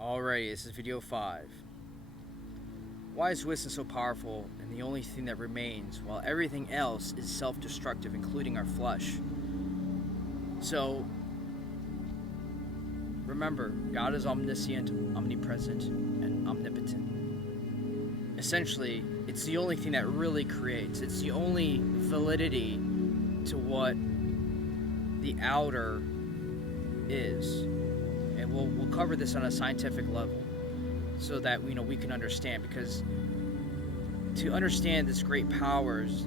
Alrighty, this is video 5. Why is wisdom so powerful and the only thing that remains while everything else is self-destructive, including our flesh? So, remember, God is omniscient, omnipresent, and omnipotent. Essentially, it's the only thing that really creates. It's the only validity to what the outer is. And we'll cover this on a scientific level so that we can understand, because to understand this great powers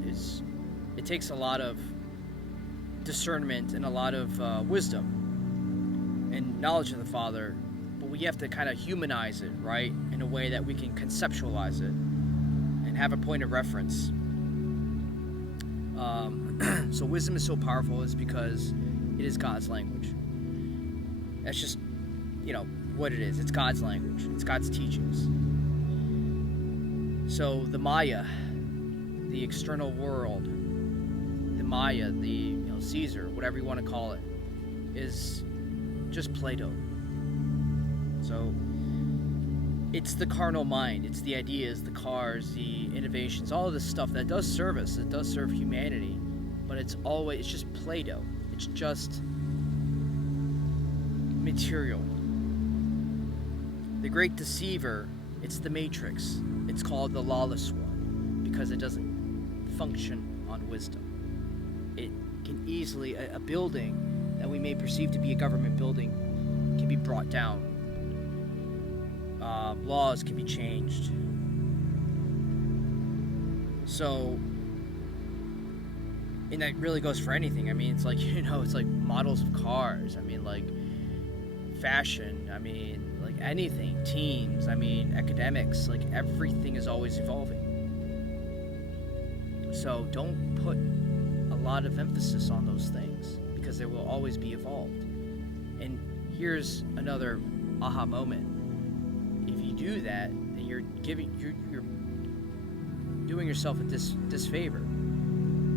it takes a lot of discernment and a lot of wisdom and knowledge of the Father, but we have to kind of humanize it, right, in a way that we can conceptualize it and have a point of reference. So wisdom is so powerful is because it is God's language. That's just what it is. It's God's language. It's God's teachings. So the Maya, the external world, the Maya, the Caesar, whatever you want to call it, is just Plato. So it's the carnal mind. It's the ideas, the cars, the innovations, all of this stuff that does serve us. It does serve humanity, but it's just Plato. It's just material. The great deceiver, it's the matrix. It's called the lawless one because it doesn't function on wisdom. It can easily, a building that we may perceive to be a government building can be brought down. Laws can be changed. So, and that really goes for anything. I mean, it's like, it's like models of cars. I mean, like fashion. I mean, like anything, teams, academics, like everything is always evolving. So don't put a lot of emphasis on those things because they will always be evolved. And here's another aha moment. If you do that, then you're doing yourself a disfavor,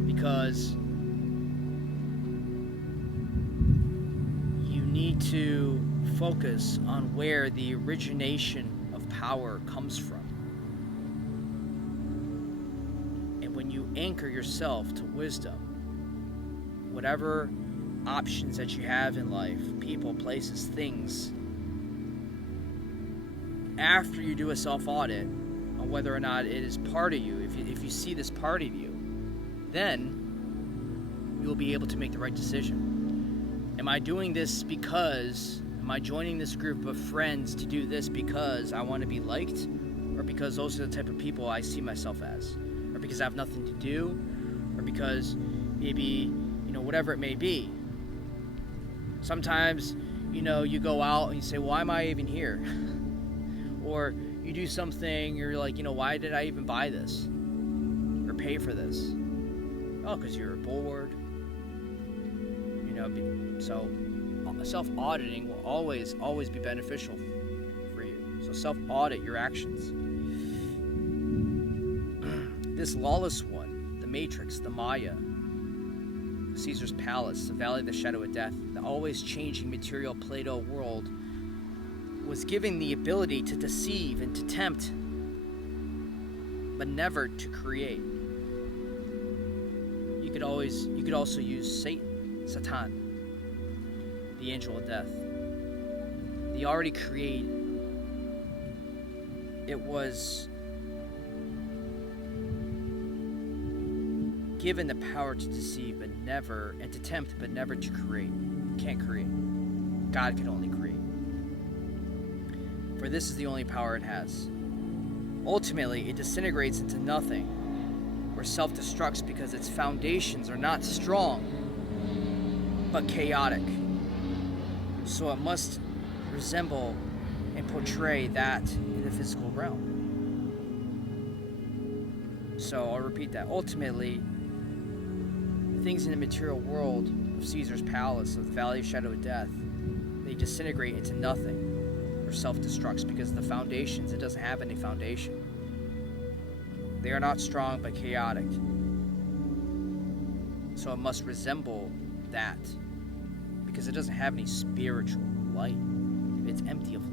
because you need to focus on where the origination of power comes from. And when you anchor yourself to wisdom, whatever options that you have in life, people, places, things, after you do a self-audit on whether or not it is part of you, if you see this part of you, then you'll be able to make the right decision. Am I doing this because... Am I joining this group of friends to do this because I want to be liked? Or because those are the type of people I see myself as? Or because I have nothing to do? Or because maybe, whatever it may be. Sometimes, you go out and you say, why am I even here? Or you do something, you're like, why did I even buy this? Or pay for this? Oh, because you're bored. So... self-auditing will always be beneficial for you. So self-audit your actions. This lawless one, the matrix, the Maya, Caesar's palace, the valley of the shadow of death, the always changing material Plato world, was given the ability to deceive and to tempt, but never to create. You could also use Satan, the angel of death. The already created. It was given the power to deceive but never, and to tempt but never to create. Can't create. God can only create. For this is the only power it has. Ultimately, it disintegrates into nothing, or self-destructs, because its foundations are not strong but chaotic. So it must resemble and portray that in the physical realm. So I'll repeat that. Ultimately, things in the material world of Caesar's palace, of the valley of shadow of death, they disintegrate into nothing, or self-destructs, because the foundations, it doesn't have any foundation. They are not strong but chaotic. So it must resemble that, because it doesn't have any spiritual light. It's empty of